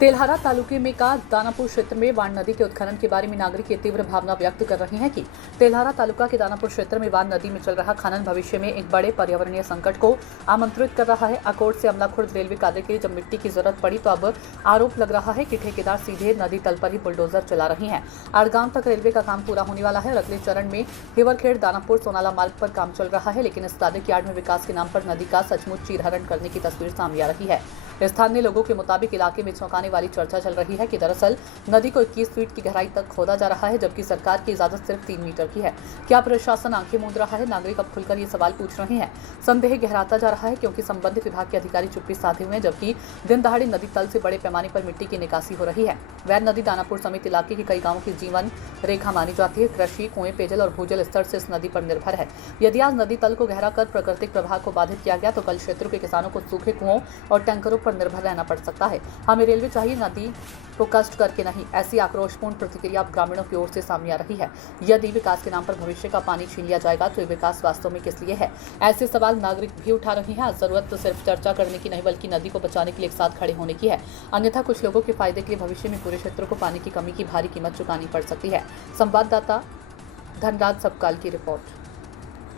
तेल्हारा तालुके में का दानापुर क्षेत्र में वाण नदी के उत्खनन के बारे में नागरिक ये तीव्र भावना व्यक्त कर रहे हैं कि तेल्हारा तालुका के दानापुर क्षेत्र में वाण नदी में चल रहा खनन भविष्य में एक बड़े पर्यावरणीय संकट को आमंत्रित कर रहा है। अकोट से अमला खुर्द रेलवे कार्य के लिए जब मिट्टी की जरूरत पड़ी तो अब आरोप लग रहा है कि ठेकेदार सीधे नदी तल पर ही बुलडोजर चला रही हैं। आड़गांव तक रेलवे का काम पूरा होने वाला है और अगले चरण में हिवरखेड़ दानापुर सोनाला मार्ग पर काम चल रहा है, लेकिन इस दादे यार्ड में विकास के नाम पर नदी का सचमुच चीरहरण करने की तस्वीर सामने आ रही है। स्थानीय लोगों के मुताबिक इलाके में चौंकाने वाली चर्चा चल रही है कि दरअसल नदी को 21 फीट की गहराई तक खोदा जा रहा है, जबकि सरकार की इजाजत सिर्फ 3 मीटर की है। क्या प्रशासन आंखें मूंद रहा है? नागरिक अब खुलकर ये सवाल पूछ रहे हैं। संदेह गहराता जा रहा है क्योंकि संबंधित विभाग के अधिकारी चुप्पी साधे हुए हैं, जबकि दिन दहाड़े नदी तल से बड़े पैमाने पर मिट्टी की निकासी हो रही है। वैन नदी दानापुर समेत इलाके के कई गांवों की जीवन रेखा मानी जाती है। कृषि, कुएं, पेयजल और भूजल स्तर से इस नदी पर निर्भर है। यदि आज नदी तल को गहरा कर प्राकृतिक प्रवाह को बाधित किया गया तो कल क्षेत्र के किसानों को सूखे कुओं और टैंकरों पर निर्भर रहना पड़ सकता है। हमें रेलवे चाहिए, नदी को कष्ट करके नहीं। ऐसी आक्रोशपूर्ण प्रतिक्रिया अब ग्रामीणों की ओर से सामने आ रही है। यदि विकास के नाम पर भविष्य का पानी छीन लिया जाएगा तो ये विकास वास्तव में किस लिए है? ऐसे सवाल नागरिक भी उठा रहे हैं। जरूरत तो सिर्फ चर्चा करने की नहीं बल्कि नदी को बचाने के लिए एक साथ खड़े होने की है। अन्यथा कुछ लोगों के फायदे के लिए भविष्य में पूरे क्षेत्र को पानी की कमी की भारी कीमत चुकानी पड़ सकती है। संवाददाता धनराज सबकाल की रिपोर्ट।